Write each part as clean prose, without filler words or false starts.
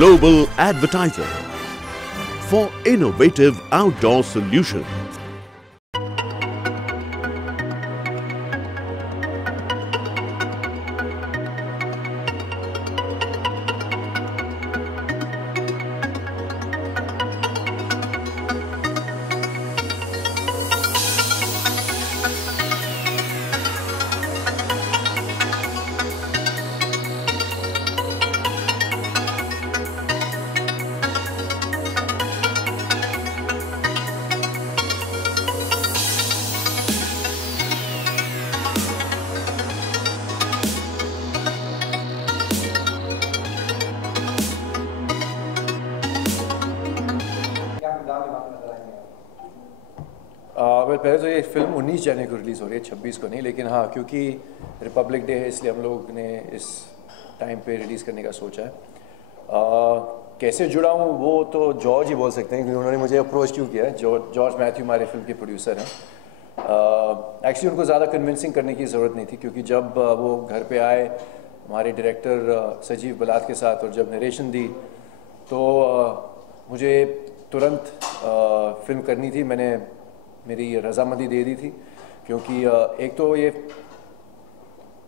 global advertiser for innovative outdoor solutions. पहले तो ये फिल्म 19 जनवरी को रिलीज़ हो रही है, 26 को नहीं, लेकिन हाँ क्योंकि रिपब्लिक डे है इसलिए हम लोग ने इस टाइम पे रिलीज़ करने का सोचा है। कैसे जुड़ा हूँ वो तो जॉर्ज ही बोल सकते हैं क्योंकि उन्होंने मुझे अप्रोच क्यों किया है। जॉर्ज मैथ्यू हमारे फिल्म के प्रोड्यूसर हैं। एक्चुअली उनको ज़्यादा कन्विंसिंग करने की ज़रूरत नहीं थी क्योंकि जब वो घर पे आए हमारे डायरेक्टर सजीव बलात के साथ और जब नरेशन दी तो मुझे तुरंत फिल्म करनी थी। मैंने मेरी रजामंदी दे दी थी क्योंकि एक तो ये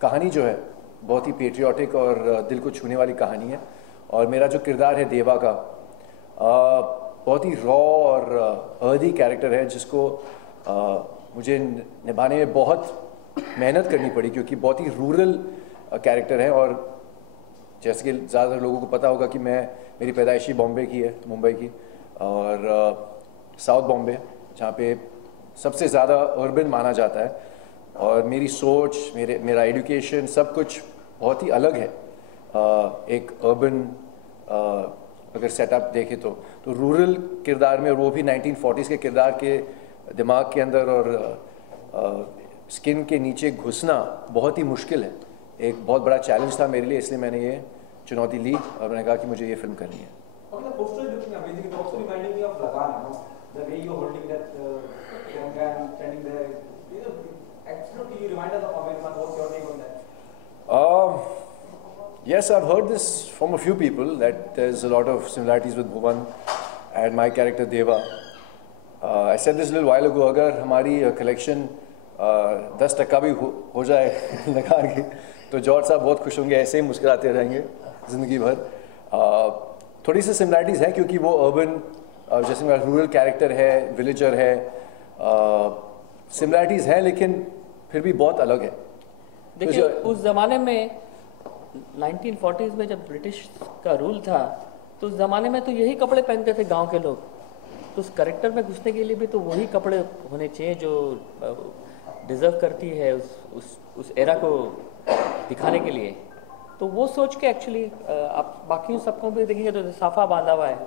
कहानी जो है बहुत ही पेट्रियाटिक और दिल को छूने वाली कहानी है और मेरा जो किरदार है देवा का बहुत ही रॉ और अर्दी कैरेक्टर है जिसको मुझे निभाने में बहुत मेहनत करनी पड़ी क्योंकि बहुत ही रूरल कैरेक्टर है। और जैसे कि ज़्यादातर लोगों को पता होगा कि मेरी पैदाइशी बॉम्बे की है, मुंबई की, और साउथ बॉम्बे जहाँ पे सबसे ज़्यादा अर्बन माना जाता है और मेरी सोच मेरा एजुकेशन सब कुछ बहुत ही अलग है एक अर्बन अगर सेटअप देखें तो रूरल किरदार में, और वो भी 1940s के किरदार के दिमाग के अंदर और स्किन के नीचे घुसना बहुत ही मुश्किल है। एक बहुत बड़ा चैलेंज था मेरे लिए, इसलिए मैंने ये चुनौती ली और मैंने कहा कि मुझे ये फिल्म करनी है। The way you're holding that gun, standing there, absolutely you remind us of Amir Khan. What's your take on that? Yes, I've heard this from a few people that there's a lot of similarities with Bhuvan and my character Deva. I said this a little while ago, अगर हमारी collection 10% भी हो जाए लगान की तो George साहब बहुत खुश होंगे, ऐसे ही मुस्कुराते रहेंगे ज़िंदगी भर। थोड़ी सी सिमिलैरिटीज़ हैं क्योंकि वो अर्बन जैसे मेरा रूरल कैरेक्टर है, विलेजर है, सिमिलैरिटीज़ हैं लेकिन फिर भी बहुत अलग है। देखिए उस ज़माने में 1940s में जब ब्रिटिश का रूल था तो उस ज़माने में तो यही कपड़े पहनते थे गांव के लोग, तो उस कैरेक्टर में घुसने के लिए भी तो वही कपड़े होने चाहिए जो डिज़र्व करती है उस एरा को दिखाने के लिए। तो वो सोच के एक्चुअली आप बाकी सबको भी देखेंगे तो साफा बांधा हुआ है।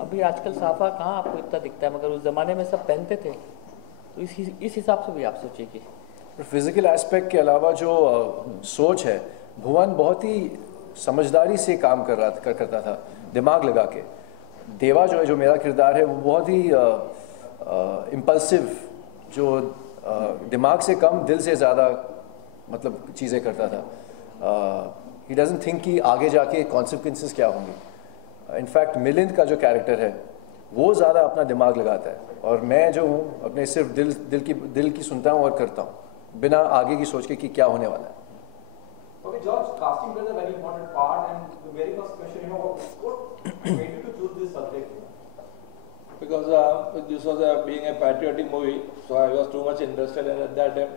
अभी आजकल साफा कहाँ आपको इतना दिखता है, मगर उस ज़माने में सब पहनते थे, तो इस हिसाब से भी आप सोचिए कि फिज़िकल एस्पेक्ट के अलावा जो सोच है, भुवन बहुत ही समझदारी से काम करता था, दिमाग लगा के। देवा जो मेरा किरदार है वो बहुत ही इम्पल्सिव, जो दिमाग से कम दिल से ज़्यादा मतलब चीज़ें करता था। ही डजंट थिंक कि आगे जाके कॉन्सिक्वेंसेस क्या होंगे। इनफैक्ट मिलिंद का जो कैरेक्टर है वो ज़्यादा अपना दिमाग लगाता है और मैं जो हूँ अपने सिर्फ दिल की सुनता हूँ और करता हूँ बिना आगे की सोच के कि क्या होने वाला है। Okay, George, casting plays a very important part, and the very first question, what made you to choose this subject? Because this was being a patriotic movie, so I was too much interested, and at that time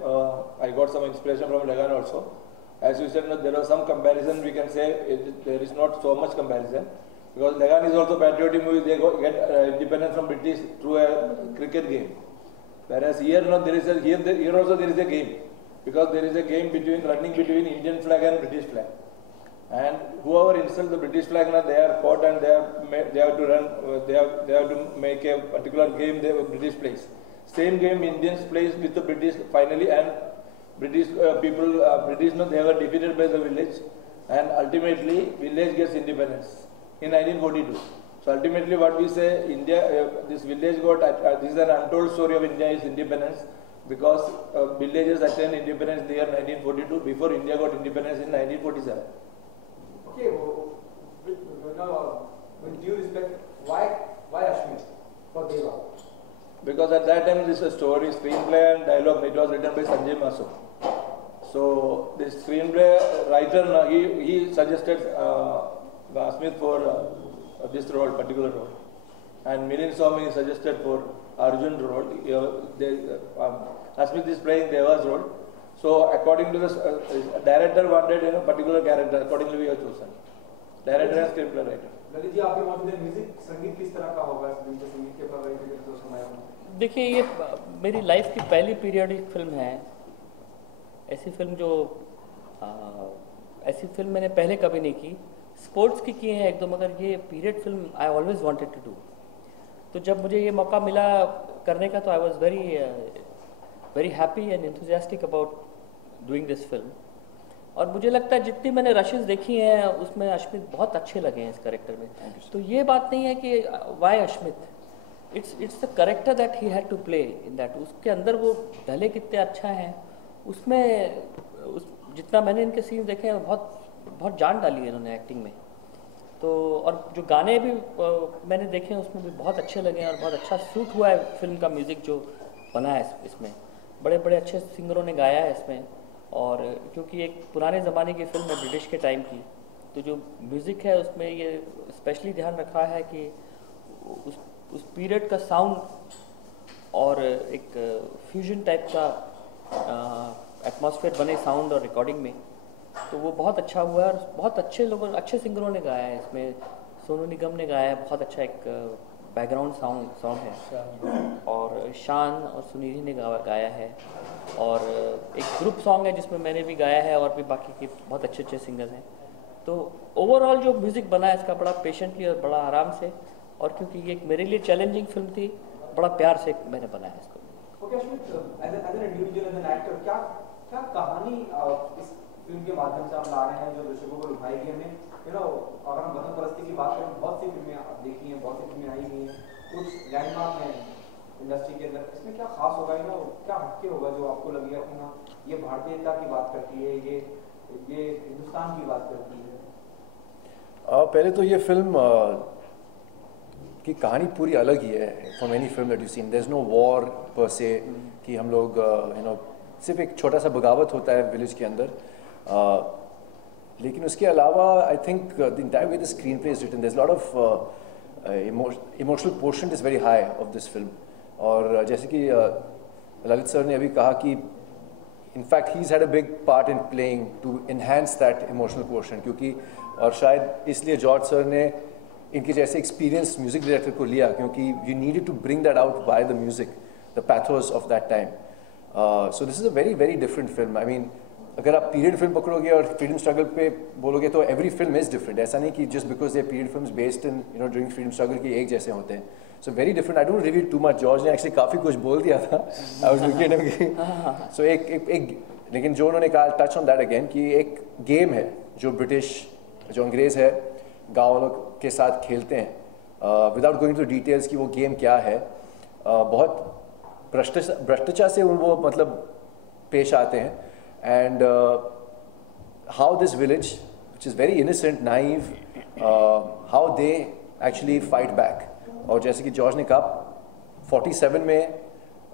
I got some inspiration from Lagan also. As you said, there was some comparison. We can say there is not so much comparison. Because Lagan is also a patriotic movie, they get independence from British through a cricket game. Whereas here, here also there is a game. Because there is a game running between Indian flag and British flag. And whoever insults the British flag, they are caught and they have to run, they have to make a particular game British plays. Same game Indians plays with the British finally, and British people, they were defeated by the village, and ultimately village gets independence in 1942. So ultimately what we say, India, this village this is an untold story of India's independence, because villages attained independence in the year 1942 before India got independence in 1947. Okay, with due respect, why Ashmit for Deva? Because at that time this story, screenplay and dialogue, it was written by Sanjay Masu. So the screenplay writer, he suggested Ashmit for this role, particular role, and Milind Somi suggested for Arjun role. Ashmit is playing Deva's role. So according to the director wanted particular character, accordingly we have chosen. Director and screenplay writer. Lalit ji आपके मौजूद है music संगीत किस तरह का होगा संगीत के प्रभावित तो सुनाया हूं। देखिए ये मेरी लाइफ की पहली पीरियडिक फिल्म है। ऐसी फिल्म जो ऐसी फिल्म मैंने पहले कभी नहीं की। स्पोर्ट्स की किए हैं एक दो, मगर ये period film I always wanted to do. तो जब मुझे ये मौका मिला करने का तो I was very happy and enthusiastic about doing this film. और मुझे लगता है जितनी मैंने रशेस देखी हैं उसमें अश्मित बहुत अच्छे लगे हैं इस कैरेक्टर में। तो ये बात नहीं है कि why Ashmit, it's the character that he had to play in that. उसके अंदर वो ढले कितने अच्छा हैं उसमें, जितना मैंने इनके सीन देखे हैं बहुत जान डाली है इन्होंने एक्टिंग में। तो और जो गाने भी मैंने देखे हैं उसमें भी बहुत अच्छे लगे हैं और बहुत अच्छा सूट हुआ है फिल्म का म्यूज़िक जो बना है इसमें। बड़े बड़े अच्छे सिंगरों ने गाया है इसमें। और क्योंकि एक पुराने ज़माने की फिल्म है ब्रिटिश के टाइम की, तो जो म्यूज़िक है उसमें ये स्पेशली ध्यान रखा है कि उस पीरियड का साउंड और एक फ्यूजन टाइप का एटमॉस्फेयर बने साउंड और रिकॉर्डिंग में। तो वो बहुत अच्छा हुआ है और बहुत अच्छे लोगों अच्छे सिंगरों ने गाया है इसमें। सोनू निगम ने गाया है, बहुत अच्छा एक बैकग्राउंड सॉन्ग है। और शान और सुनील ने गाया है। और एक ग्रुप सॉन्ग है जिसमें मैंने भी गाया है और भी बाकी के बहुत अच्छे अच्छे सिंगर्स हैं। तो ओवरऑल जो म्यूज़िक बना है इसका बड़ा पेशेंटली और बड़ा आराम से, और क्योंकि ये एक मेरे लिए चैलेंजिंग फिल्म थी, बड़ा प्यार से मैंने बनाया इसको। Okay Ashmit, as an individual, as an actor, क्या कहानी इस फिल्म के माध्यम से आप ला रहे हैं जो दर्शकों को लुभाएगी? हमें अगर हम वतन परस्ती की बात करें, बहुत सी फिल्में आप देखी हैं, बहुत सी फिल्में आई हुई हैं, कुछ लैंडमार्क हैं इंडस्ट्री के अंदर। इसमें क्या खास होगा, क्या हटके होगा जो आपको लगेगा कि हाँ ये भारतीयता की बात करती है, ये हिंदुस्तान की बात करती है? पहले तो ये फिल्म की कहानी पूरी अलग ही है from any film that you seen. There is no war per se कि हम लोग सिर्फ एक छोटा सा बगावत होता है विलेज के अंदर। लेकिन उसके अलावा I think the entire way the screenplay is written, there is lot of emotional portion is very high of this film. और जैसे कि ललित सर ने अभी कहा कि in fact he is had a big part in playing to enhance that emotional portion, क्योंकि और शायद इसलिए जॉर्ज सर ने इनके जैसे एक्सपीरियंस म्यूजिक डायरेक्टर को लिया, क्योंकि you needed to bring that out by the music, the pathos of that time. So this is a very very different film. I mean अगर आप पीरियड फिल्म पकड़ोगे और freedom struggle पे बोलोगे तो every film is different. ऐसा नहीं कि just because they period films based in during freedom struggle के एक जैसे होते हैं। So very different. I don't reveal too much. George ने एक्चुअली काफ़ी कुछ बोल दिया था। I was looking at him. So एक लेकिन जो उन्होंने कहा, टच ऑन दैट अगेन, कि एक गेम है जो जो अंग्रेज़ है गाँव वालों के साथ खेलते हैं, विदाउट गोइंग टू डिटेल्स कि वो गेम क्या है। बहुत भ्रष्टाचार से वो मतलब पेश आते हैं। And how this village which is very innocent, naive, how they actually fight back. और जैसे कि जॉर्ज ने कहा 47 में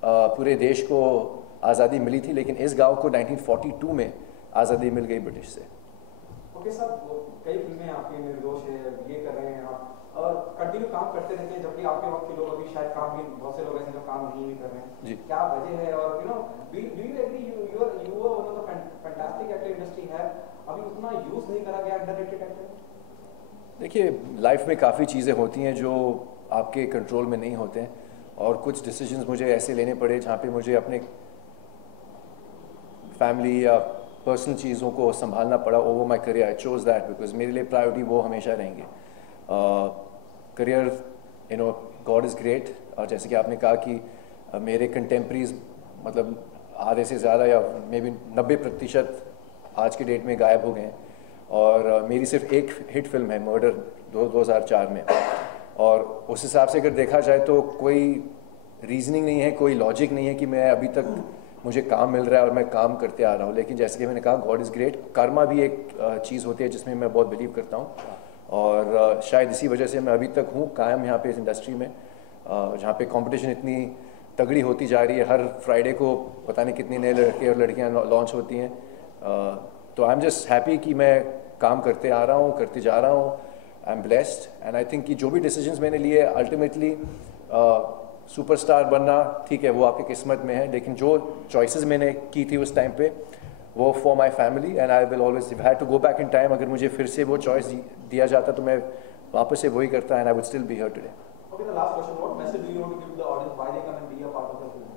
पूरे देश को आज़ादी मिली थी, लेकिन इस गांव को 1942 में आज़ादी मिल गई ब्रिटिश से। ओके साहब, कई फिल्में आपकी निर्दोष है, ये कर रहे हैं आप और कंटिन्यू काम करते रहते हैं, जबकि आपके वक्त के लोग अभी शायद काम भी, बहुत से लोग ऐसे जो काम नहीं भी कर रहे हैं। क्या वजह है? और do you agree you are one of the fantastic actor industry है, अभी उतना यूज नहीं करा गया अंडररेटेड एक्टर? देखिए, लाइफ में काफ़ी चीज़ें होती हैं जो आपके कंट्रोल में नहीं होते हैं, और कुछ डिसीजंस मुझे ऐसे लेने पड़े जहाँ पे मुझे अपने फैमिली या पर्सनल चीज़ों को संभालना पड़ा over my career. I chose that because मेरे लिए प्रायोरिटी वो हमेशा रहेंगे। Career God is great. और जैसे कि आपने कहा कि मेरे कंटेम्प्रेरीज मतलब आधे से ज़्यादा या मे बी 90% आज के डेट में गायब हो गए हैं, और मेरी सिर्फ एक हिट फिल्म है मर्डर 2004 में। और उस हिसाब से अगर देखा जाए तो कोई रीजनिंग नहीं है, कोई लॉजिक नहीं है कि मैं अभी तक मुझे काम मिल रहा है और मैं काम करते आ रहा हूँ। लेकिन जैसे कि मैंने कहा, गॉड इज़ ग्रेट। कर्मा भी एक चीज़ होती है जिसमें मैं बहुत बिलीव करता हूँ, और शायद इसी वजह से मैं अभी तक हूँ कायम यहाँ पे इस इंडस्ट्री में, जहाँ पे कंपटीशन इतनी तगड़ी होती जा रही है। हर फ्राइडे को पता नहीं कितने नए लड़के और लड़कियाँ लॉन्च होती हैं। तो आई एम जस्ट हैप्पी कि मैं काम करते आ रहा हूँ, करते जा रहा हूँ। I am blessed and I think कि जो भी डिसीजंस मैंने लिए अल्टीमेटली सुपरस्टार बनना ठीक है, वो आपकी किस्मत में है, लेकिन जो चॉइसेस मैंने की थी उस टाइम पे वो for my family and I will always if had to go back in time, अगर मुझे फिर से वो चॉइस दिया जाता तो मैं वापस से वही करता and I would still be here today. Okay, the last question, what message do you want to give the audience, why they come and be a part of the film?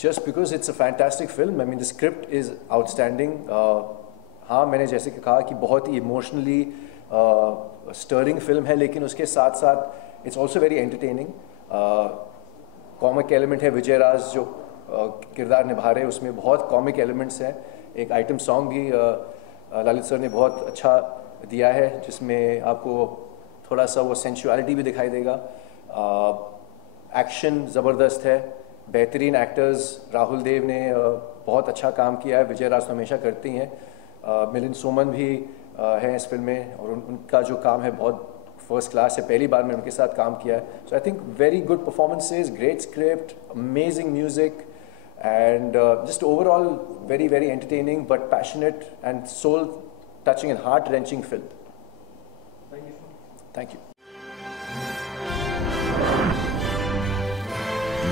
Just because it's a fantastic film. I mean, the script is outstanding. हाँ, मैंने जैसे कि कहा कि बहुत ही emotionally stirring film है, लेकिन उसके साथ साथ it's also very entertaining. Comic element है, विजय राज जो किरदार निभा रहे हैं उसमें बहुत कॉमिक एलिमेंट्स हैं। एक आइटम सॉन्ग भी ललित सर ने बहुत अच्छा दिया है, जिसमें आपको थोड़ा सा वो सेंसुअलिटी भी दिखाई देगा। एक्शन ज़बरदस्त है, बेहतरीन एक्टर्स, राहुल देव ने बहुत अच्छा काम किया है, विजय राज तो हमेशा करती हैं, मिलिंद सोमन भी हैं इस फिल्म में और उनका जो काम है बहुत फर्स्ट क्लास है, पहली बार मैंने उनके साथ काम किया है। So I think very good performances, great script, amazing music and just overall very very entertaining but passionate and soul touching and heart wrenching film. Thank you.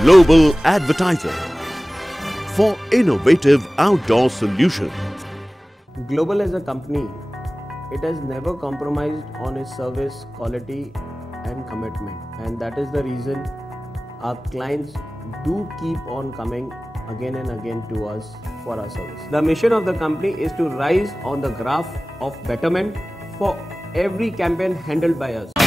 Global Advertiser for innovative outdoor solutions. Global as a company, it has never compromised on its service quality and commitment, and that is the reason our clients do keep on coming again and again to us for our service. The mission of the company is to rise on the graph of betterment for every campaign handled by us.